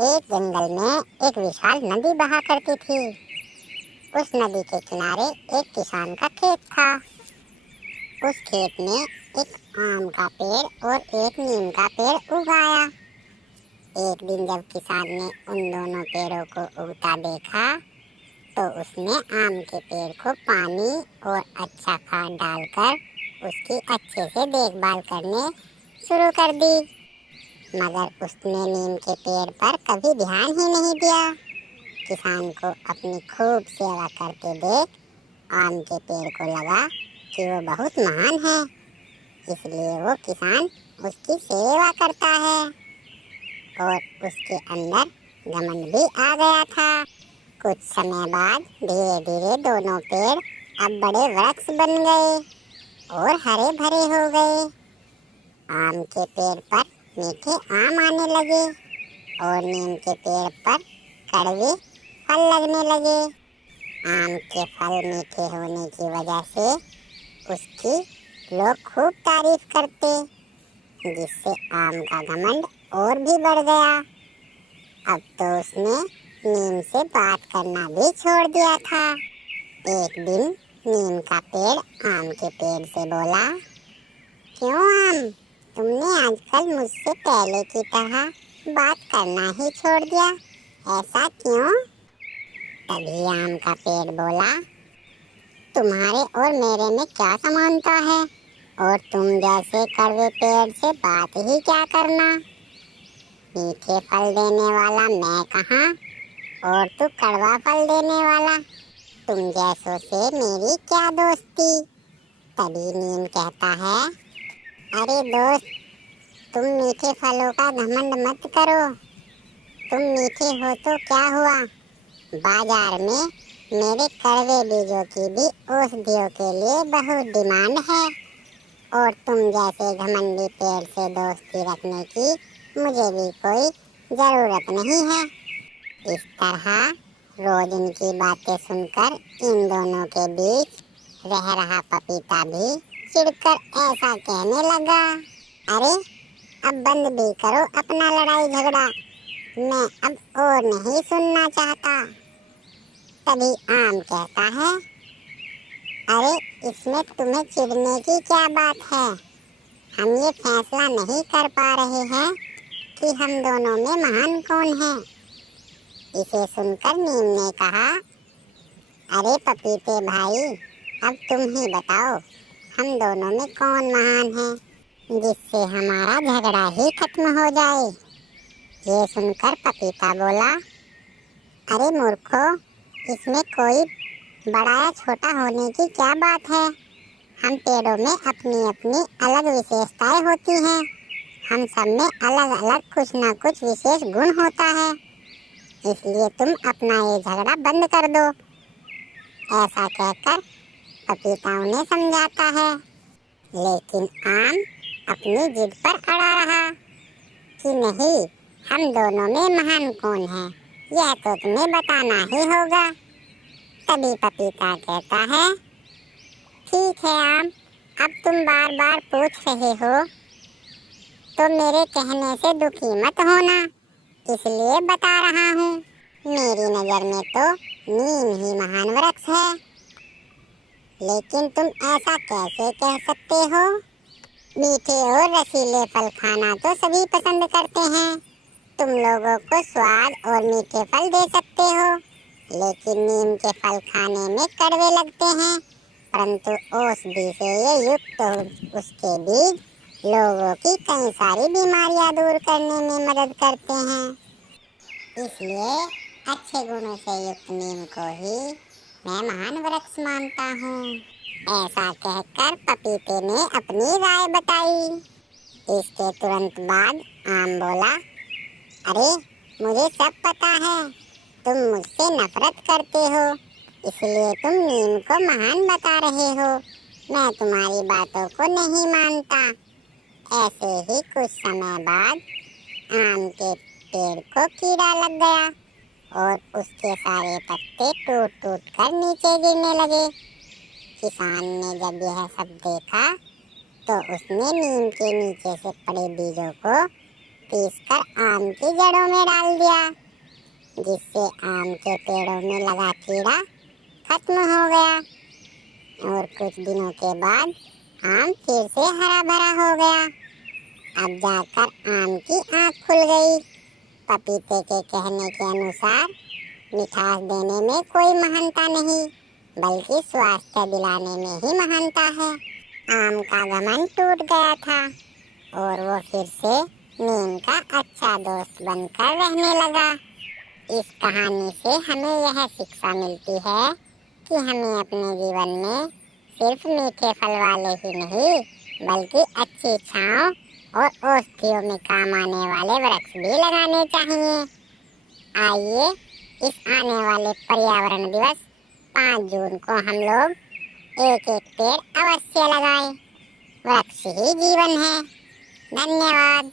एक जंगल में एक विशाल नदी बहा करती थी। उस नदी के किनारे एक किसान का खेत था। उस खेत में एक आम का पेड़ और एक नीम का पेड़ उगाया। एक दिन जब किसान ने उन दोनों पेड़ों को उगता देखा तो उसने आम के पेड़ को पानी और अच्छा खाद डालकर उसकी अच्छे से देखभाल करने शुरू कर दी। मगर उसने नीम के पेड़ पर कभी ध्यान ही नहीं दिया। किसान को अपनी खूब सेवा करते देख आम के पेड़ को लगा कि वो बहुत महान है, इसलिए वो किसान उसकी सेवा करता है। और उसके अंदर घमंड भी आ गया था। कुछ समय बाद धीरे धीरे दोनों पेड़ अब बड़े वृक्ष बन गए और हरे भरे हो गए। आम के पेड़ पर मीठे आम आने लगे और नीम के पेड़ पर कड़वे फल लगने लगे। आम के फल मीठे होने की वजह से उसकी लोग खूब तारीफ करते, जिससे आम का घमंड और भी बढ़ गया। अब तो उसने नीम से बात करना भी छोड़ दिया था। एक दिन नीम का पेड़ आम के पेड़ से बोला, क्यों आम, तुमने आजकल मुझसे पहले की तरह बात करना ही छोड़ दिया, ऐसा क्यों? तभी आम का पेड़ बोला, तुम्हारे और मेरे में क्या समानता है, और तुम जैसे कड़वे पेड़ से बात ही क्या करना। मीठे फल देने वाला मैं कहाँ और तू कड़वा फल देने वाला, तुम जैसों से मेरी क्या दोस्ती। तभी नीम कहता है, अरे दोस्त, तुम मीठे फलों का घमंड मत करो। तुम मीठे हो तो क्या हुआ, बाजार में मेरे कड़वे बीजों की भी औषधियों के लिए बहुत डिमांड है, और तुम जैसे घमंडी पेड़ से दोस्ती रखने की मुझे भी कोई ज़रूरत नहीं है। इस तरह रोज इनकी बातें सुनकर इन दोनों के बीच रह रहा पपीता भी चिढ़कर ऐसा कहने लगा, अरे अब बंद भी करो अपना लड़ाई झगड़ा, मैं अब और नहीं सुनना चाहता। तभी आम कहता है, अरे इसमें तुम्हें चिढ़ने की क्या बात है, हम ये फैसला नहीं कर पा रहे हैं कि हम दोनों में महान कौन है। इसे सुनकर नीम ने कहा, अरे पपीते भाई, अब तुम ही बताओ हम दोनों में कौन महान है, जिससे हमारा झगड़ा ही खत्म हो जाए। ये सुनकर पपीता बोला, अरे मूर्खो, इसमें कोई बड़ा या छोटा होने की क्या बात है। हम पेड़ों में अपनी अपनी अलग विशेषताएं होती हैं। हम सब में अलग अलग कुछ न कुछ विशेष गुण होता है, इसलिए तुम अपना ये झगड़ा बंद कर दो। ऐसा कहकर पपीता उन्हें समझाता है, लेकिन आम अपनी जिद पर अड़ा रहा कि नहीं, हम दोनों में महान कौन है, यह तो तुम्हें बताना ही होगा। तभी पपीता कहता है, ठीक है आम, अब तुम बार बार पूछ रहे हो तो मेरे कहने से दुखी मत होना, इसलिए बता रहा हूँ। मेरी नज़र में तो नीम ही महान वृक्ष है, लेकिन तुम ऐसा कैसे कह सकते हो। मीठे और रसीले फल खाना तो सभी पसंद करते हैं। तुम लोगों को स्वाद और मीठे फल दे सकते हो, लेकिन नीम के फल खाने में कड़वे लगते हैं, परंतु औषधि से ये युक्त उसके बीज लोगों की कई सारी बीमारियां दूर करने में मदद करते हैं। इसलिए अच्छे गुणों से युक्त नीम को ही मैं महान वृक्ष मानता हूँ। ऐसा कहकर पपीते ने अपनी राय बताई। इसके तुरंत बाद आम बोला, अरे मुझे सब पता है, तुम मुझसे नफरत करते हो, इसलिए तुम नीम को महान बता रहे हो। मैं तुम्हारी बातों को नहीं मानता। ऐसे ही कुछ समय बाद आम के पेड़ को कीड़ा लग गया और उसके सारे पत्ते टूट टूट कर नीचे गिरने लगे। किसान ने जब यह सब देखा तो उसने नीम के नीचे से पड़े बीजों को पीसकर आम की जड़ों में डाल दिया, जिससे आम के पेड़ों में लगा कीड़ा खत्म हो गया। और कुछ दिनों के बाद आम फिर से हरा भरा हो गया। अब जाकर आम की आँख खुल गई। पपीते के कहने के अनुसार मिठास देने में कोई महानता नहीं, बल्कि स्वास्थ्य दिलाने में ही महानता है। आम का घमंड टूट गया था और वो फिर से नीम का अच्छा दोस्त बनकर रहने लगा। इस कहानी से हमें यह शिक्षा मिलती है कि हमें अपने जीवन में सिर्फ मीठे फल वाले ही नहीं, बल्कि अच्छी छांव और औषधियों में काम आने वाले वृक्ष भी लगाने चाहिए। आइए इस आने वाले पर्यावरण दिवस 5 जून को हम लोग एक एक पेड़ अवश्य लगाएं। वृक्ष ही जीवन है। धन्यवाद।